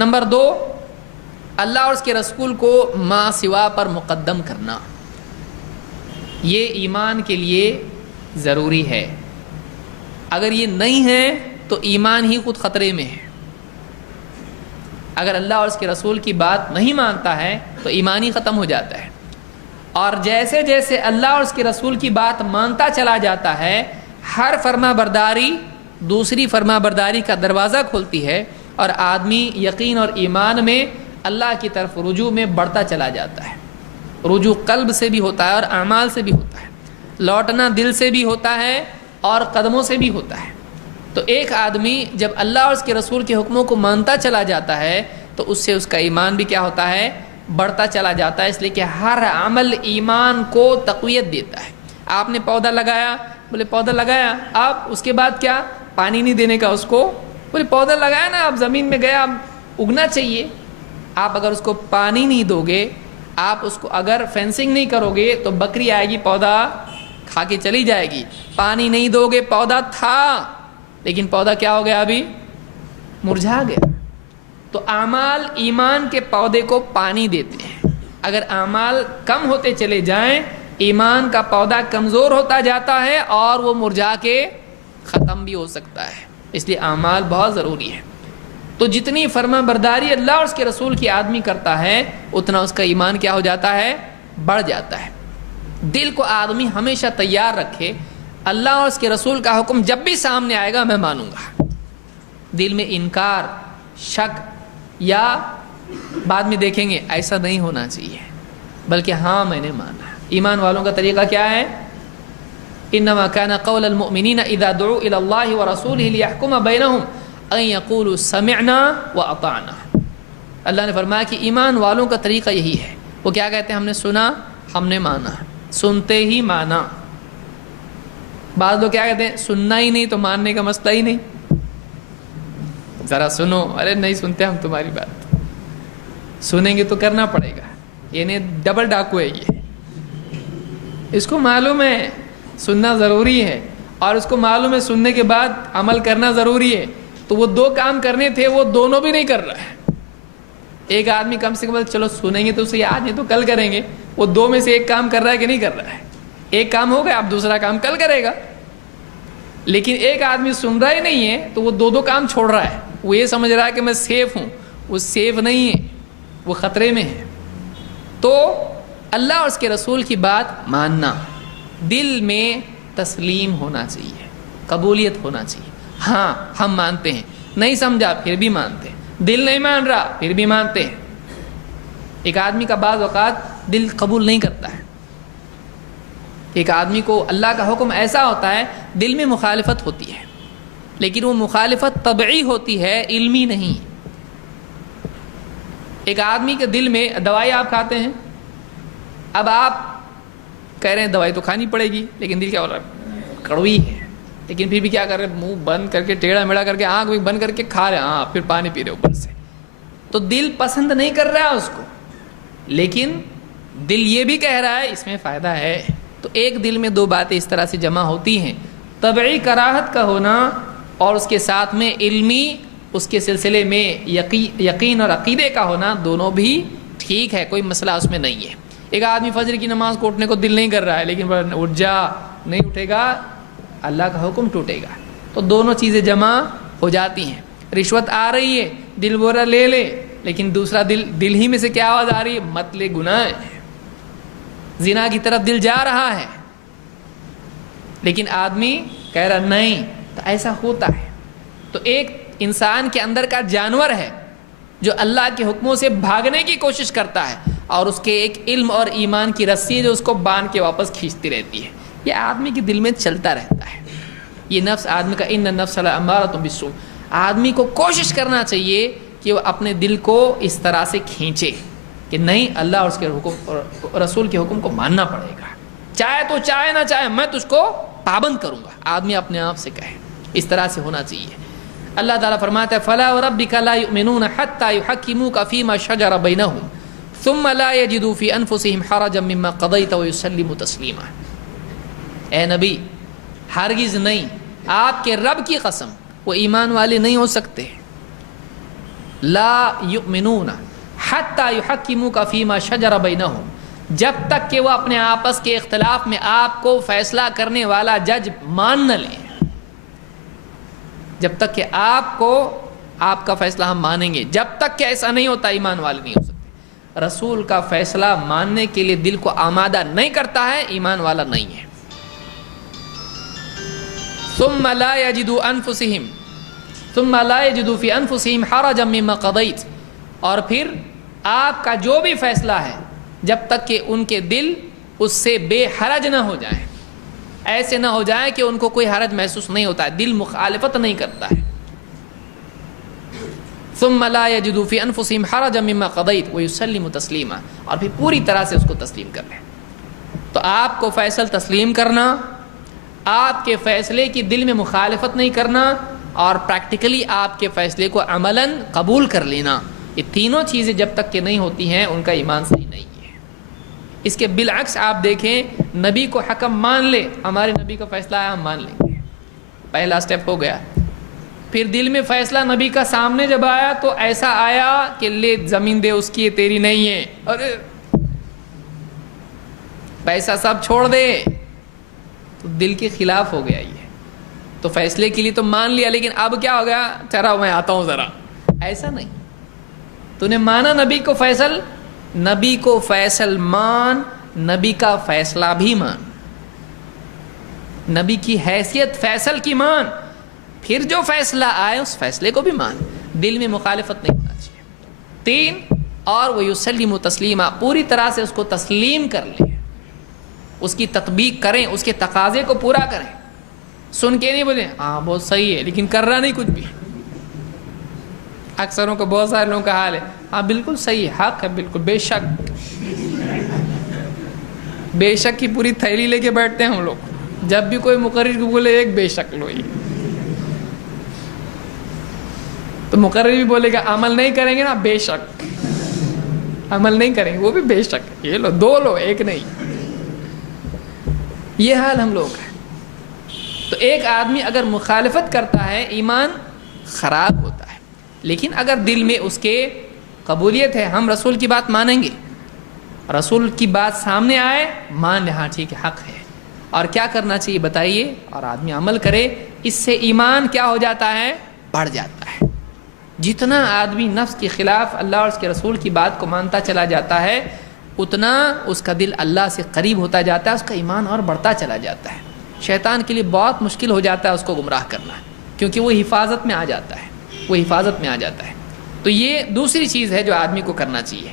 Number 2، اللہ اور اس کے رسول کو ما سوا پر مقدم کرنا، یہ ایمان کے لیے ضروری ہے۔ اگر یہ نہیں ہے تو ایمان ہی خود خطرے میں ہے۔ اگر اللہ اور اس کے رسول کی بات نہیں مانتا ہے تو ایمان ہی ختم ہو جاتا ہے۔ اور جیسے جیسے اللہ اور اس کے رسول کی بات مانتا چلا جاتا ہے، ہر فرما برداری دوسری فرما برداری کا دروازہ کھولتی ہے، اور آدمی یقین اور ایمان میں اللہ کی طرف رجوع میں بڑھتا چلا جاتا ہے۔ رجوع قلب سے بھی ہوتا ہے اور اعمال سے بھی ہوتا ہے، لوٹنا دل سے بھی ہوتا ہے اور قدموں سے بھی ہوتا ہے۔ تو ایک آدمی جب اللہ اور اس کے رسول کے حکموں کو مانتا چلا جاتا ہے تو اس سے اس کا ایمان بھی کیا ہوتا ہے؟ بڑھتا چلا جاتا ہے، اس لیے کہ ہر عمل ایمان کو تقویت دیتا ہے۔ آپ نے پودا لگایا، بولے پودا لگایا، آپ اس کے بعد کیا؟ پانی نہیں دینے کا اس کو، بولے پودا لگایا نا، آپ زمین میں گیا، اب اگنا چاہیے۔ آپ اگر اس کو پانی نہیں دو گے، آپ اس کو اگر فینسنگ نہیں کرو گے تو بکری آئے گی، پودا کھا کے چلی جائے گی۔ پانی نہیں دو گے، پودا تھا لیکن پودا کیا ہو گیا؟ ابھی مرجھا گیا۔ تو اعمال ایمان کے پودے کو پانی دیتے ہیں۔ اگر اعمال کم ہوتے چلے جائیں، ایمان کا پودا کمزور ہوتا جاتا ہے اور وہ مرجھا کے ختم بھی ہو سکتا ہے۔ اس لیے اعمال بہت ضروری ہے۔ تو جتنی فرما برداری اللہ اور اس کے رسول کی آدمی کرتا ہے، اتنا اس کا ایمان کیا ہو جاتا ہے؟ بڑھ جاتا ہے۔ دل کو آدمی ہمیشہ تیار رکھے، اللہ اور اس کے رسول کا حکم جب بھی سامنے آئے گا میں مانوں گا۔ دل میں انکار، شک یا بعد میں دیکھیں گے، ایسا نہیں ہونا چاہیے، بلکہ ہاں میں نے مانا۔ ایمان والوں کا طریقہ کیا ہے؟ انما كان قول المؤمنین اذا دعوا الى اللہ ورسولہ لیحکم بینہم ان یقولوا سمعنا واطعنا۔ اللہ نے فرمایا کہ ایمان والوں کا طریقہ یہی ہے، وہ کیا کہتے ہیں؟ ہم نے سنا، ہم نے مانا، سنتے ہی مانا۔ بعض لوگ کیا کہتے ہیں؟ سننا ہی نہیں تو ماننے کا مسئلہ ہی نہیں، ذرا سنو، ارے نہیں سنتے ہم تمہاری بات، سنیں گے تو کرنا پڑے گا۔ یعنی ڈبل ڈاکو ہے یہ، اس کو معلوم ہے سننا ضروری ہے اور اس کو معلوم ہے سننے کے بعد عمل کرنا ضروری ہے، تو وہ 2 کام کرنے تھے وہ دونوں بھی نہیں کر رہا ہے۔ ایک آدمی کم سے کم چلو سنیں گے تو اسے آج نہیں تو کل کریں گے، وہ 2 میں سے ایک کام کر رہا ہے کہ نہیں کر رہا ہے؟ ایک کام ہو گیا، اب دوسرا کام کل کرے گا۔ لیکن ایک آدمی سن رہا ہی نہیں ہے تو وہ 2 کام چھوڑ رہا ہے، وہ یہ سمجھ رہا ہے کہ میں سیف ہوں، وہ سیف نہیں ہے، وہ خطرے میں ہے۔ تو اللہ اور اس کے رسول کی بات ماننا، دل میں تسلیم ہونا چاہیے، قبولیت ہونا چاہیے۔ ہاں ہم مانتے ہیں، نہیں سمجھا پھر بھی مانتے ہیں، دل نہیں مان رہا پھر بھی مانتے ہیں۔ ایک آدمی کا بعض اوقات دل قبول نہیں کرتا ہے، ایک آدمی کو اللہ کا حکم ایسا ہوتا ہے دل میں مخالفت ہوتی ہے، لیکن وہ مخالفت طبعی ہوتی ہے، علمی نہیں۔ ایک آدمی کے دل میں دوائی آپ کھاتے ہیں، اب آپ کہہ رہے ہیں دوائی تو کھانی پڑے گی، لیکن دل کیا ہو رہا ہے؟ کڑوی ہے، لیکن پھر بھی کیا کر رہے ہیں؟ منہ بند کر کے ٹیڑھا میڑھا کر کے آنکھ بھی بند کر کے کھا رہے ہیں، ہاں پھر پانی پی رہے اوپر سے۔ تو دل پسند نہیں کر رہا ہے اس کو، لیکن دل یہ بھی کہہ رہا ہے اس میں فائدہ ہے۔ تو ایک دل میں 2 باتیں اس طرح سے جمع ہوتی ہیں، طبعی کراہت کا ہونا اور اس کے ساتھ میں علمی اس کے سلسلے میں یقین اور عقیدے کا ہونا، دونوں بھی ٹھیک ہے، کوئی مسئلہ اس میں نہیں ہے۔ ایک آدمی فجر کی نماز کو اٹھنے کو دل نہیں کر رہا ہے، لیکن اٹھ جا، نہیں اٹھے گا اللہ کا حکم ٹوٹے گا۔ تو دونوں چیزیں جمع ہو جاتی ہیں۔ رشوت آ رہی ہے، دل بول رہا لے لے، لیکن دوسرا دل ہی میں سے کیا آواز آ رہی ہے؟ مت لے، گناہ ہے۔ زنا کی طرف دل جا رہا ہے لیکن آدمی کہہ رہا نہیں، تو ایسا ہوتا ہے۔ تو ایک انسان کے اندر کا جانور ہے جو اللہ کے حکموں سے بھاگنے کی کوشش کرتا ہے، اور اس کے ایک علم اور ایمان کی رسی ہے جو اس کو باندھ کے واپس کھینچتی رہتی ہے۔ یہ آدمی کے دل میں چلتا رہتا ہے، یہ نفس آدمی کا، ان النفس لامارۃ بالسوء۔ آدمی کو کوشش کرنا چاہیے کہ وہ اپنے دل کو اس طرح سے کھینچے کہ نہیں، اللہ اور اس کے حکم، رسول کے حکم کو ماننا پڑے گا، چاہے تو چاہے نہ چاہے میں تجھ کو پابند کروں گا۔ آدمی اپنے آپ سے کہے، اس طرح سے ہونا چاہیے۔ اللہ تعالیٰ فرماتا ہے فَلَا وَرَبِّكَ لَا يُؤْمِنُونَ حَتَّى يُحَكِّمُوكَ فِي مَا شَجَرَ بَيْنَهُمْ ثُمَّ لَا يَجِدُوا فِي أَنفُسِهِمْ حَرَجًا مِّمَّا قَضَيْتَ وَيُسَلِّمُوا تَسْلِيمًا۔ اے نبی، ہرگز نہیں، آپ کے رب کی قسم، وہ ایمان والے نہیں ہو سکتے لا یؤمنون حتی یحکموک فیما شجر بینہم، جب تک کہ وہ اپنے آپس کے اختلاف میں آپ کو فیصلہ کرنے والا جج مان نہ لیں، جب تک کہ آپ کا فیصلہ ہم مانیں گے، جب تک کہ ایسا نہیں ہوتا ایمان والے نہیں ہو سکتے۔ رسول کا فیصلہ ماننے کے لیے دل کو آمادہ نہیں کرتا ہے، ایمان والا نہیں ہے۔ ثم لا يجدوا في انفسهم حرجا مما قضيت، اور پھر آپ کا جو بھی فیصلہ ہے جب تک کہ ان کے دل اس سے بے حرج نہ ہو جائیں، ایسے نہ ہو جائے کہ ان کو کوئی حرج محسوس نہیں ہوتا ہے، دل مخالفت نہیں کرتا ہے۔ ثم لا يجدوا في انفسهم حرجا مما قضيت ويسلموا تسلیما، اور پھر پوری طرح سے اس کو تسلیم کر لیں۔ تو آپ کو فیصل تسلیم کرنا، آپ کے فیصلے کی دل میں مخالفت نہیں کرنا، اور پریکٹیکلی آپ کے فیصلے کو عملاً قبول کر لینا، یہ تینوں چیزیں جب تک کہ نہیں ہوتی ہیں ان کا ایمان صحیح نہیں ہے۔ اس کے بالعکس آپ دیکھیں، نبی کو حکم مان لے، ہمارے نبی کا فیصلہ ہے ہم مان لیں گے، پہلا سٹیپ ہو گیا۔ پھر دل میں فیصلہ نبی کا سامنے جب آیا تو ایسا آیا کہ لے زمین دے اس کی، تیری نہیں ہے، ارے پیسہ سب چھوڑ دے، تو دل کے خلاف ہو گیا یہ۔ تو فیصلے کے لیے تو مان لیا، لیکن اب کیا ہو گیا، چرا میں آتا ہوں ذرا، ایسا نہیں۔ تو نے مانا نبی کو فیصل مان، نبی کا فیصلہ بھی مان، نبی کی حیثیت فیصل کی مان، پھر جو فیصلہ آئے اس فیصلے کو بھی مان، دل میں مخالفت نہیں ہونا چاہیے۔ 3 اور وہ یسلم تسلیما، پوری طرح سے اس کو تسلیم کر لیں، اس کی تطبیق کریں، اس کے تقاضے کو پورا کریں، سن کے نہیں بولیں ہاں بہت صحیح ہے لیکن کر رہا نہیں کچھ بھی۔ اکثروں کو، بہت سارے لوگوں کا حال ہے، ہاں بالکل صحیح ہے، حق ہے بالکل، بے شک کی پوری تھیلی لے کے بیٹھتے ہیں ہم لوگ، جب بھی کوئی مقرر کو بولے ایک بے شک لو، ہی تو مقرر بھی بولے گا عمل نہیں کریں گے نا، بے شک عمل نہیں کریں گے، وہ بھی بے شک، یہ لو 2 لو 1 نہیں، یہ حال ہم لوگ ہے۔ تو ایک آدمی اگر مخالفت کرتا ہے ایمان خراب ہوتا ہے، لیکن اگر دل میں اس کے قبولیت ہے، ہم رسول کی بات مانیں گے، رسول کی بات سامنے آئے مان لے، ہاں ٹھیک ہے حق ہے، اور کیا کرنا چاہیے بتائیے، اور آدمی عمل کرے، اس سے ایمان کیا ہو جاتا ہے، بڑھ جاتا ہے۔ جتنا آدمی نفس کے خلاف اللہ اور اس کے رسول کی بات کو مانتا چلا جاتا ہے، اتنا اس کا دل اللہ سے قریب ہوتا جاتا ہے، اس کا ایمان اور بڑھتا چلا جاتا ہے۔ شیطان کے لیے بہت مشکل ہو جاتا ہے اس کو گمراہ کرنا، کیونکہ وہ حفاظت میں آ جاتا ہے، تو یہ دوسری چیز ہے جو آدمی کو کرنا چاہیے۔